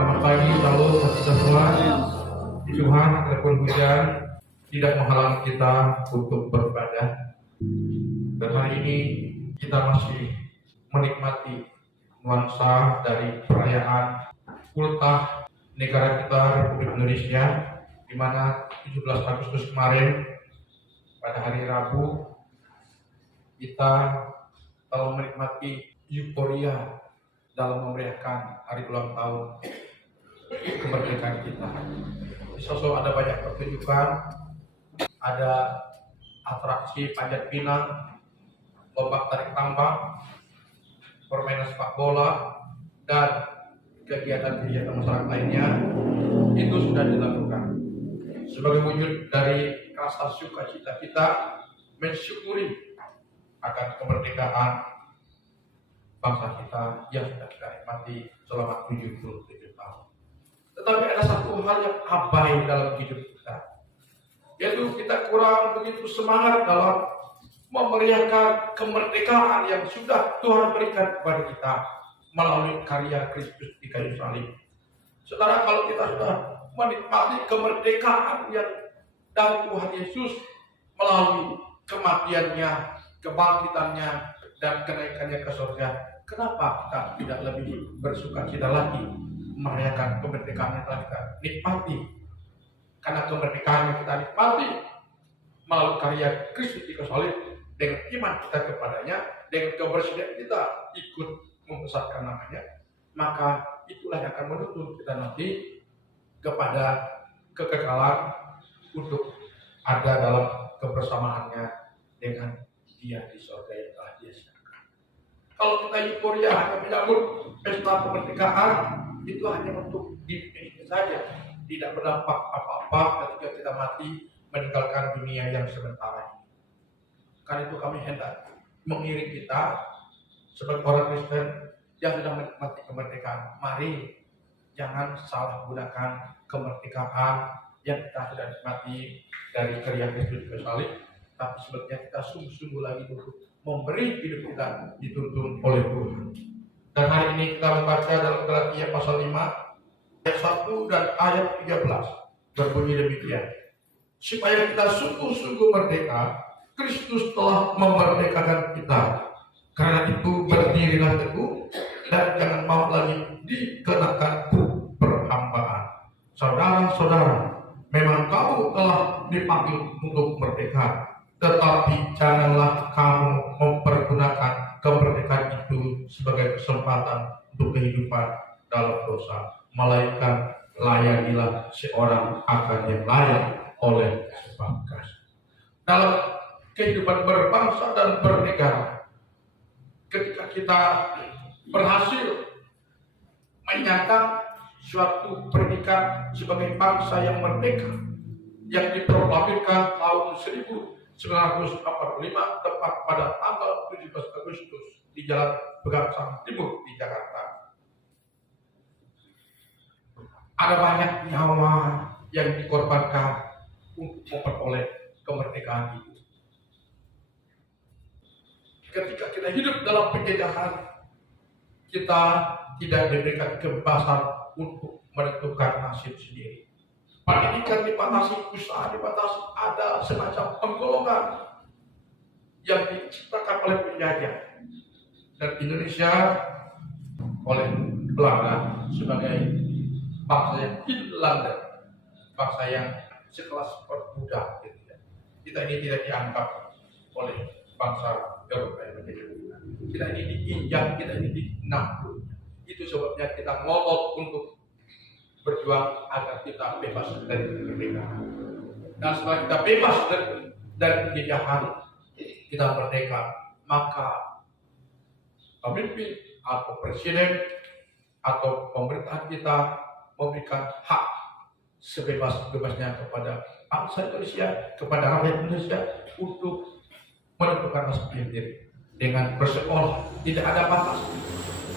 Selamat pagi, salam kita semua. Tuhan, walaupun hujan tidak menghalangi kita untuk beribadah. Dan hari ini kita masih menikmati nuansa dari perayaan ultah negara kita Republik Indonesia, di mana 17 Agustus kemarin pada hari Rabu kita telah menikmati euforia dalam memeriahkan hari ulang tahun kemerdekaan kita. Di sosok ada banyak pertunjukan, ada atraksi panjat pinang, lomba tarik tambang, permainan sepak bola, dan kegiatan-kegiatan masyarakat lainnya. Itu sudah dilakukan sebagai wujud dari rasa sukacita kita mensyukuri akan kemerdekaan bangsa kita yang sudah kita nikmati selama 77 tahun. Tetapi ada satu hal yang abai dalam hidup kita, yaitu kita kurang begitu semangat dalam memeriahkan kemerdekaan yang sudah Tuhan berikan kepada kita melalui karya Kristus di kayu salib. Saudara, kalau kita sudah menikmati kemerdekaan yang dari Tuhan Yesus melalui kematiannya, kebangkitannya, dan kenaikannya ke surga, kenapa kita tidak lebih bersukacita lagi merayakan kemerdekaan yang telah kita nikmati? Karena kemerdekaan yang kita nikmati melalui karya Kristus di kayu salib, dengan iman kita kepadanya, dengan kebersihan kita ikut membesarkan namanya, maka itulah yang akan menuntun kita nanti kepada kekekalan untuk ada dalam kebersamaannya dengan Dia di surga yang telah Dia siapkan. Kalau kita euforia hanya menyambut pesta kemerdekaan, itu hanya untuk diri kita saja, tidak berdampak apa-apa ketika kita mati meninggalkan dunia yang sementara ini. Karena itu kami hendak mengiring kita sebagai orang Kristen yang sedang menikmati kemerdekaan. Mari jangan salah gunakan kemerdekaan yang kita sudah nikmati dari karya Kristus di salib, tapi sebenarnya kita sungguh-sungguh lagi untuk memberi hidup kita dituntun oleh Tuhan. Dan hari ini kita membaca dalam Galatia pasal 5 ayat 1 dan ayat 13 berbunyi demikian: supaya kita sungguh-sungguh merdeka, Kristus telah memerdekakan kita. Karena itu berdirilah teguh dan jangan mau lagi dikenakan perhambaan. Saudara-saudara, memang kamu telah dipanggil untuk merdeka, tetapi janganlah kamu mempergunakan kemerdekaan itu sebagai kesempatan untuk kehidupan dalam dosa, melainkan layanilah seorang akan yang layak oleh sebab kasih. Dalam kehidupan berbangsa dan bernegara, ketika kita berhasil menyatakan suatu predikat sebagai bangsa yang merdeka yang diproklamirkan tahun 1945 tepat pada tanggal 17 Agustus di Jalan Pegangsaan Timur di Jakarta. Ada banyak nyawa yang dikorbankan untuk memperoleh kemerdekaan itu. Ketika kita hidup dalam penjajahan, kita tidak diberikan kebebasan untuk menentukan nasib sendiri. Pendidikan dibatasi, usaha dibatasi, ada semacam penggolongan yang diciptakan oleh penjajah. Dan Indonesia oleh Belanda sebagai bangsa yang Finlander, bangsa yang sekelas perbudak. Kita ini tidak dianggap oleh bangsa Eropa yang menjadi budak. Kita ini diinjak, kita ini dinampung. Itu sebabnya kita ngotot untuk berjuang agar kita bebas dari kemerdekaan. Dan setelah kita bebas dari penjajahan, kita merdeka, maka pemimpin atau presiden atau pemerintahan kita memberikan hak sebebas-bebasnya kepada bangsa Indonesia, kepada rakyat Indonesia untuk menentukan nasib sendiri dengan bersekolah. Tidak ada batas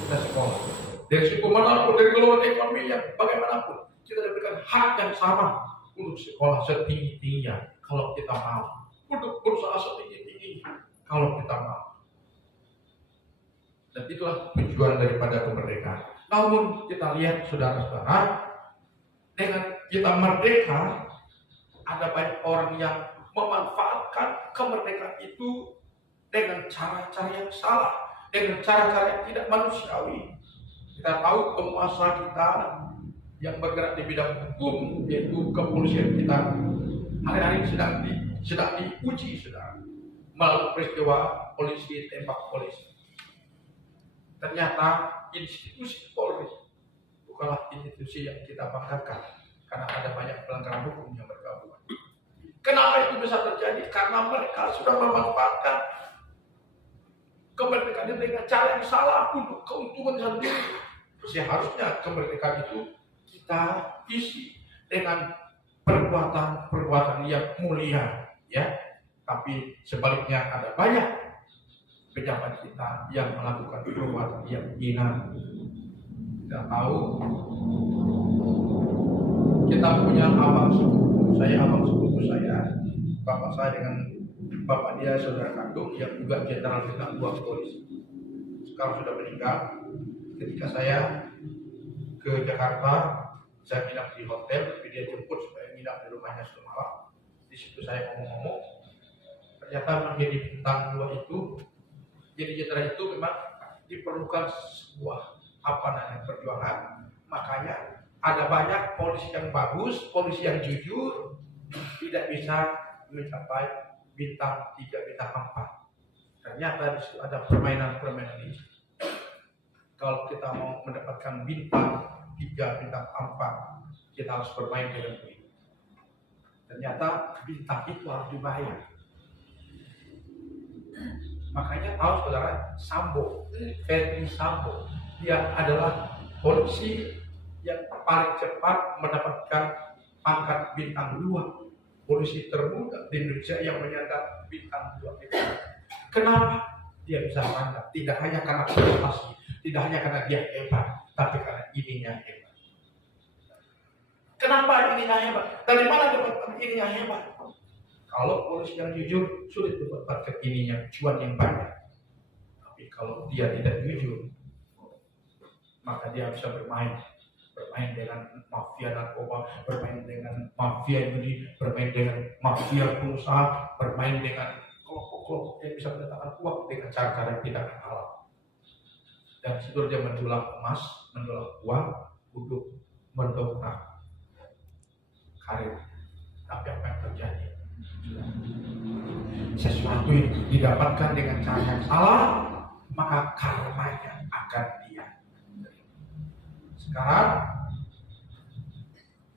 kita sekolah. Dari suku manapun, dari golongan ekonomi yang bagaimanapun, kita diberikan hak yang sama untuk sekolah setinggi-tingginya kalau kita mau, untuk berusaha setinggi-tingginya kalau kita mau. Dan itulah tujuan daripada kemerdekaan. Namun kita lihat saudara-saudara, dengan kita merdeka, ada banyak orang yang memanfaatkan kemerdekaan itu dengan cara-cara yang salah, dengan cara-cara yang tidak manusiawi. Kita tahu penguasa kita yang bergerak di bidang hukum, yaitu kepolisian kita, hari-hari sedang diuji melalui peristiwa polisi tembak polisi. Ternyata institusi Polri bukanlah institusi yang kita banggakan, karena ada banyak pelanggaran hukum yang bergabung. Kenapa itu bisa terjadi? Karena mereka sudah memanfaatkan kemerdekaan dengan cara yang salah untuk keuntungan sendiri. Seharusnya kemerdekaan itu kita isi dengan perbuatan-perbuatan yang mulia, ya. Tapi sebaliknya ada banyak pejabat kita yang melakukan perbuatan yang hina. Kita tahu kita punya abang sepupu saya, bapak saya dengan bapak dia saudara kandung yang juga jenderal bintang 2 polisi. Sekarang sudah meninggal. Ketika saya ke Jakarta, saya nginap di hotel, tapi dia jemput supaya nginap di rumahnya semalam. Di situ saya ngomong-ngomong, ternyata menjadi bintang 2 itu, jadi jenderal itu memang diperlukan sebuah perjuangan. Makanya ada banyak polisi yang bagus, polisi yang jujur, tidak bisa mencapai bintang 3, bintang 4. Ternyata di situ ada permainan-permainan ini. Kalau kita mau mendapatkan bintang 3, bintang 4, kita harus bermain dengan ini. Ternyata bintang itu harus dibayar. Makanya tahu saudara, Ferdi Sambo, dia adalah polisi yang paling cepat mendapatkan pangkat bintang 2, polisi termuda di Indonesia yang menyandang bintang 2 itu. Kenapa dia bisa mantap? Tidak hanya karena prestasi, tidak hanya karena dia hebat, tapi karena ininya hebat. Kenapa ininya hebat? Dari mana dapat ininya hebat? Kalau polisi yang jujur sulit mendapatkan ininya cuan yang banyak. Tapi kalau dia tidak jujur, maka dia bisa bermain dengan mafia narkoba, bermain dengan mafia judi, bermain dengan mafia pengusaha, bermain dengan kelompok-kelompok yang bisa mendatangkan uang dengan cara-cara yang tidak halal. Dan situ dia mendulang emas, mendulang uang untuk mendongkrak karir. Tapi apa yang terjadi? Sesuatu yang didapatkan dengan cara yang salah, maka karmanya akan dia. Sekarang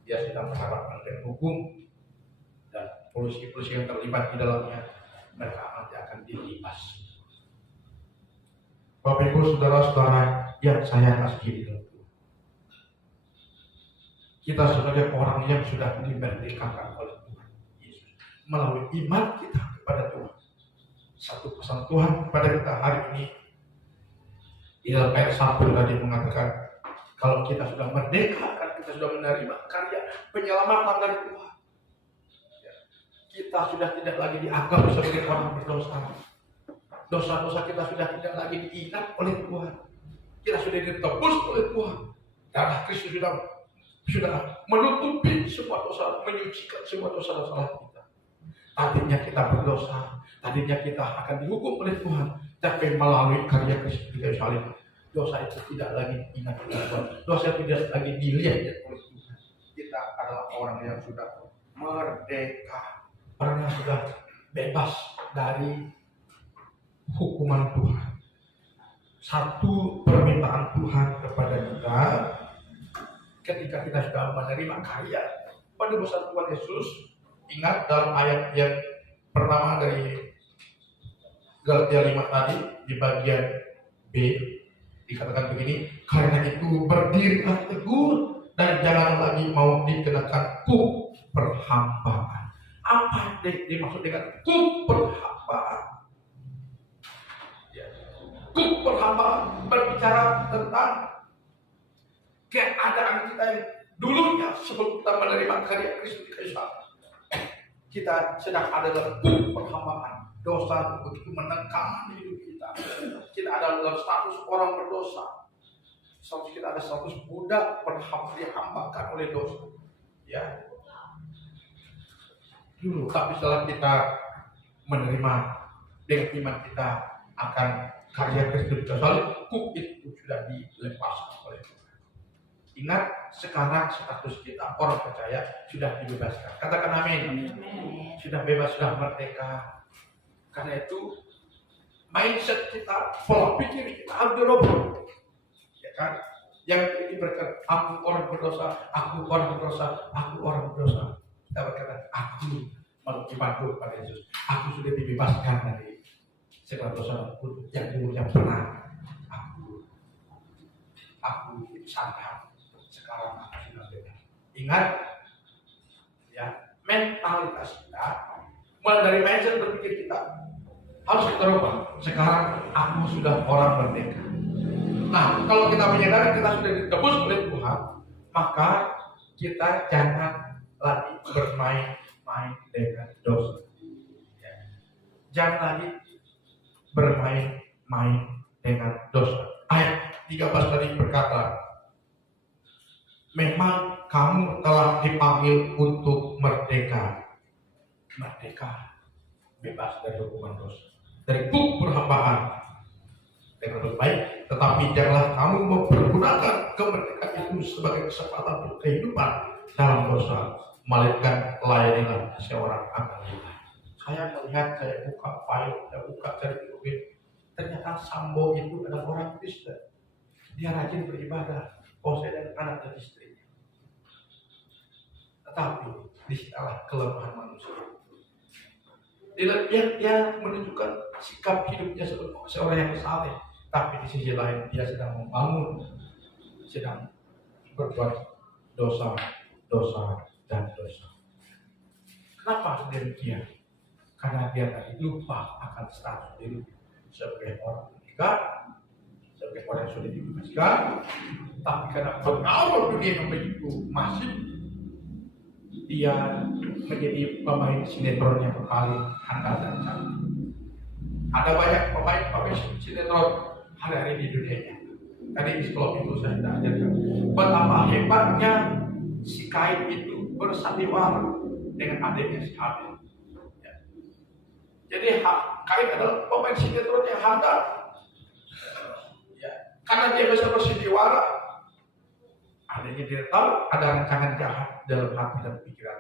dia sedang berhadapan dengan hukum, dan polisi-polisi yang terlibat di dalamnya, mereka nanti akan dilibas. Bapak Ibu saudara-saudara yang saya kasihi dalam Tuhan, kita sebagai orang yang sudah dimerdekakan oleh Tuhan Yesus melalui iman kita kepada Tuhan. Satu pesan Tuhan kepada kita hari ini di dalam ayat 1 tadi mengatakan, kalau kita sudah merdeka, kan kita sudah menerima karya penyelamatan dari Tuhan. Kita sudah tidak lagi dianggap sebagai orang berdosa. Dosa-dosa kita sudah tidak lagi diingat oleh Tuhan. Kita sudah ditebus oleh Tuhan. Darah Kristus sudah menutupi semua dosa, menyucikan semua dosa-dosa kita. Tadinya kita berdosa, tadinya kita akan dihukum oleh Tuhan, tapi melalui karya Kristus di kayu salib, dosa itu tidak lagi diingat oleh Tuhan. Dosa tidak lagi dilihat oleh Tuhan. Kita adalah orang yang sudah merdeka, orang yang sudah bebas dari hukuman Tuhan. Satu permintaan Tuhan kepada kita ketika kita sudah menerima karya penebusan Tuhan Yesus. Ingat dalam ayat yang pertama dari Galatia 5 tadi di bagian B dikatakan begini, karena itu berdirilah teguh dan jangan lagi mau dikenakan kuk perhambaan. Apa yang dimaksud dengan kuk perhambaan? Kuk perhambaan berbicara tentang keadaan kita yang dulunya sebelum kita menerima karya Kristus di kayu salib. Kita sedang ada dalam kuk perhambaan. Dosa begitu menekan hidup kita. Kita ada dalam status orang berdosa. status kita ada status budak dihambakan oleh dosa. Ya. Dulu, tapi setelah kita menerima dengan iman kita akan karya Kristus salib, kuk itu sudah dilepaskan oleh Tuhan. Ingat, sekarang status kita orang percaya sudah dibebaskan. Katakan amin. Sudah bebas, sudah merdeka. Karena itu mindset kita, pola pikir kita harus dirubah. Ya kan? Yang ini berkata, aku orang berdosa, aku orang berdosa, aku orang berdosa. Kita berkata, aku dibantu pada Yesus. Aku sudah dibebaskan dari segala dosa yang dulu yang pernah aku sangka. Sekarang aku sudah bebas. Ingat, ya, mentalitas kita, mulai dari mindset berpikir kita harus kita rubah. Sekarang aku sudah orang merdeka. Nah, kalau kita menyadari kita sudah ditebus oleh Tuhan, maka kita jangan lagi bermain-main dengan dosa. Ya. Jangan lagi bermain-main dengan dosa. Ayat 13 tadi berkata, memang kamu telah dipanggil untuk merdeka. Merdeka, bebas dari hukuman dosa, dari kuk perhambaan. Dengan baik, tetapi janganlah kamu mempergunakan kemerdekaan itu sebagai kesempatan untuk kehidupan dalam dosa, melainkan layanilah seorang akan Tuhan. Saya melihat, saya buka file, saya buka cari duit. Ternyata Sambo itu adalah orang Kristen. Dia rajin beribadah, saya dan anak dan istrinya. Tetapi disitulah kelemahan manusia. Dia menunjukkan sikap hidupnya sebagai seorang yang saleh. Tapi di sisi lain dia sedang membangun, sedang berbuat dosa, dan dosa. Kenapa demikian? Karena dia tadi lupa akan status diri sebagai orang menikah, sebagai orang yang sudah dibebaskan. Tapi karena pengawal dunia yang begitu masif, dia menjadi pemain sinetron yang paling handal dan cantik. Ada banyak pemain sinetron hari-hari di dunia. Tadi di sekolah itu saya sudah ajarkan betapa hebatnya si Kain itu bersandiwara dengan adiknya si Habel. Ya. Jadi Kain adalah pemain sinetron yang handal. Ya. Karena dia bisa bersandiwara, adiknya dia tahu ada rancangan jahat dalam hati dan pikiran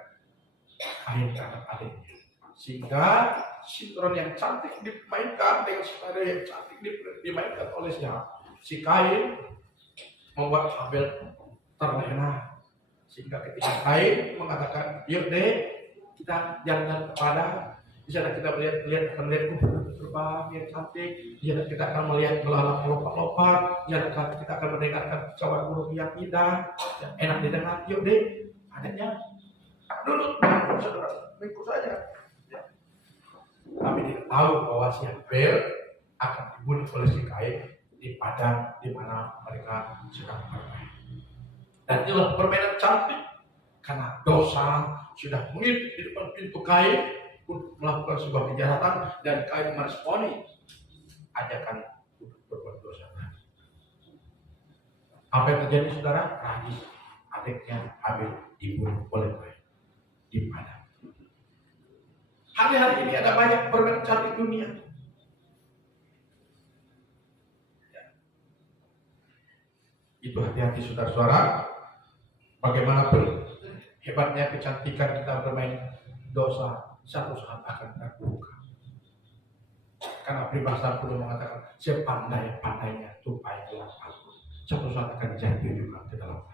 Kain terhadap adiknya. Sehingga sinetron yang cantik dimainkan dengan skenario yang cantik dimainkan oleh si Kain, membuat Habel terlena. Sehingga ketika Kain mengatakan, yuk deh kita jalan kepada, di sana kita akan melihat terbang yang cantik, di sana kita akan melihat melompat-lompat, di sana kita akan mendengarkan suara burung yang indah, yang enak didengar. Yuk deh, adanya dulu, saudara, mengikut saja. Tapi dia tahu bahwa si Habel akan dibunuh oleh si Kain di padang di mana mereka sedang bermain. Dan inilah permainan cantik karena dosa sudah mengintip di depan pintu Kain untuk melakukan sebuah kejahatan, dan Kain meresponi ajakan untuk berbuat dosa. Apa yang terjadi, saudara? Tragis, adiknya Habel dibunuh oleh Kain di padang. Hari-hari ini ada banyak permainan cantik dunia. Ya. Itu hati-hati saudara-saudara. Bagaimanapun hebatnya kecantikan kita bermain dosa, satu saat akan terbuka. Karena peribahasa kuno mengatakan, sepandai-pandainya tupai gelap, satu saat akan jatuh juga ke dalam.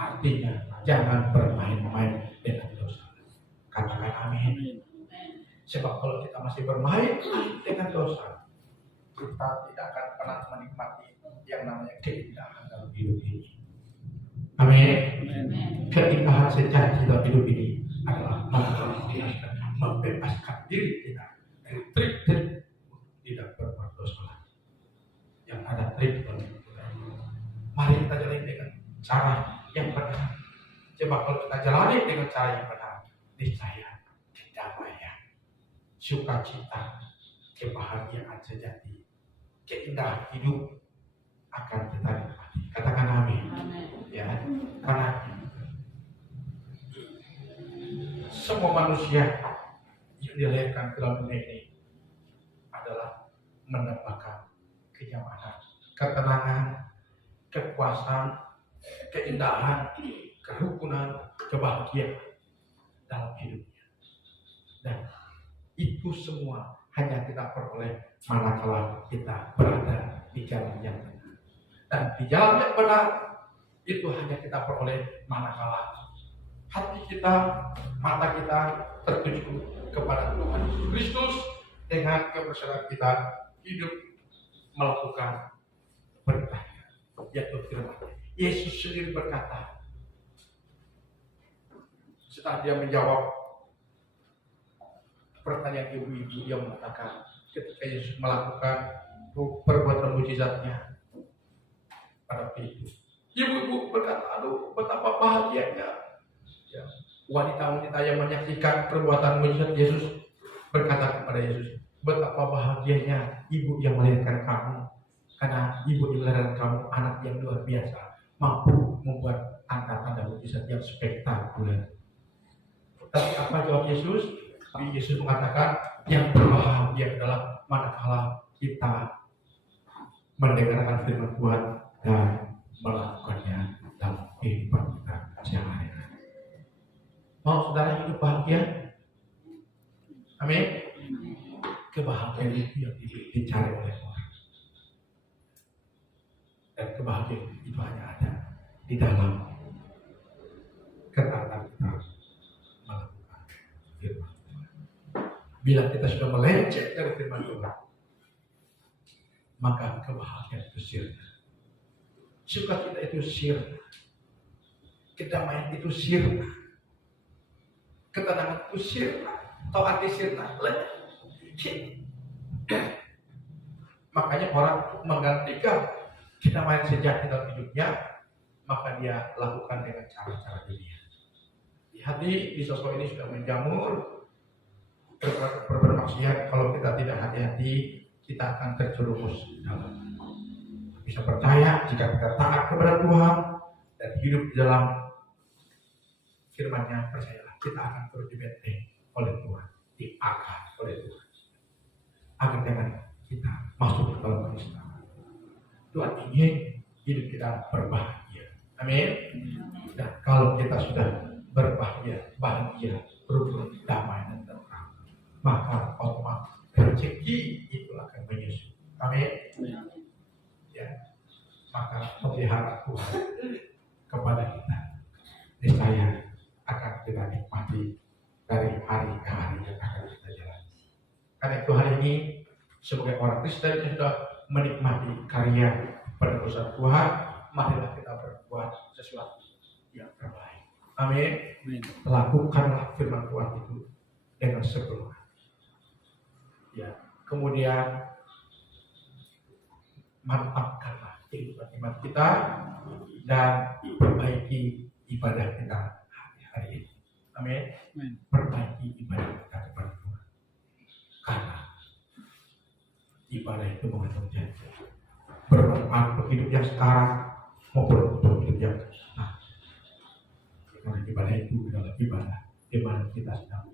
Artinya, jangan bermain-main dengan dosa. Katakan amin. Sebab kalau kita masih bermain dengan dosa, kita tidak akan pernah menikmati yang namanya keindahan dalam hidup ini. Amin. Keindahan sejati dalam hidup ini adalah membebaskan diri kita dari trik-trik tidak berbuat dosa lagi. Yang ada trik mari kita jalani dengan cara yang benar. Sebab kalau kita jalani dengan cara yang benar, niscaya kedamaian, sukacita, kebahagiaan sejati, keindahan hidup akan kita nikmati. Katakan amin. Ya, karena semua manusia yang dilahirkan ke dalam dunia ini adalah mendapatkan kenyamanan, ketenangan, kekuasaan, keindahan, kerukunan, kebahagiaan dalam hidupnya. Dan itu semua hanya kita peroleh manakala kita berada di jalan yang benar. Dan di jalan yang benar itu hanya kita peroleh manakala hati kita, mata kita tertuju kepada Tuhan Yesus Kristus dengan kebersamaan kita hidup melakukan perintahnya, yaitu firman. Yesus sendiri berkata, setelah dia menjawab pertanyaan ibu-ibu yang mengatakan ketika Yesus melakukan perbuatan mujizatnya pada itu, ibu-ibu berkata, aduh betapa bahagianya ya, wanita-wanita yang menyaksikan perbuatan mujizat Yesus. Berkata kepada Yesus, betapa bahagianya ibu yang melahirkan kamu, karena ibu yang melahirkan kamu anak yang luar biasa, mampu membuat tanda-tanda mujizat yang spektakuler. Tapi apa jawab Yesus? Yesus mengatakan yang berbahagia adalah manakala kita mendengarkan firman Tuhan dan melakukannya dalam kehidupan kita sehari-hari. Mau saudara hidup bahagia? Amin. Kebahagiaan itu yang dicari oleh orang. Dan kebahagiaan itu hanya ada di dalam ketaatan kita melakukan firman Tuhan. Bila kita sudah melenceng dari firman Tuhan, maka kebahagiaan itu sirna. Sukacita itu sirna. Kedamaian itu sirna. Ketenangan itu sirna. Atau arti sirna, lenyap. Makanya orang menggantikan kedamaian sejati dalam hidupnya, maka dia lakukan dengan cara-cara dunia. Di hati, di sosok ini sudah menjamur bermaksiat. Kalau kita tidak hati-hati, kita akan terjerumus dalam. Bisa percaya jika kita taat kepada Tuhan dan hidup di dalam firman-Nya, percayalah kita akan terus dibenteng oleh Tuhan, diangkat oleh Tuhan, agar jangan kita masuk ke dalam kenistahan. Tuhan ingin hidup kita berbahagia. Amin. Dan kalau kita sudah berbahagia, bahagia, rukun, damai dan tenang, maka otomatis rezeki itu akan menyusul. Amin. Ya, maka pelihara Tuhan kepada kita, niscaya akan kita nikmati dari hari ke hari yang akan kita jalani. Karena itu hari ini sebagai orang Kristen yang sudah menikmati karya penebusan Tuhan, marilah kita berbuat sesuatu yang terbaik. Amin. Lakukanlah firman Tuhan itu dengan sepenuh hati. Ya, kemudian mantapkanlah kehidupan iman kita dan perbaiki ibadah kita hari ini. Amin. Perbaiki ibadah kita kepada Tuhan. Karena ibadah itu mengandung janji. Bermanfaat untuk hidup yang sekarang maupun untuk hidup yang akan datang. Karena ibadah itu adalah ibadah di mana kita sedang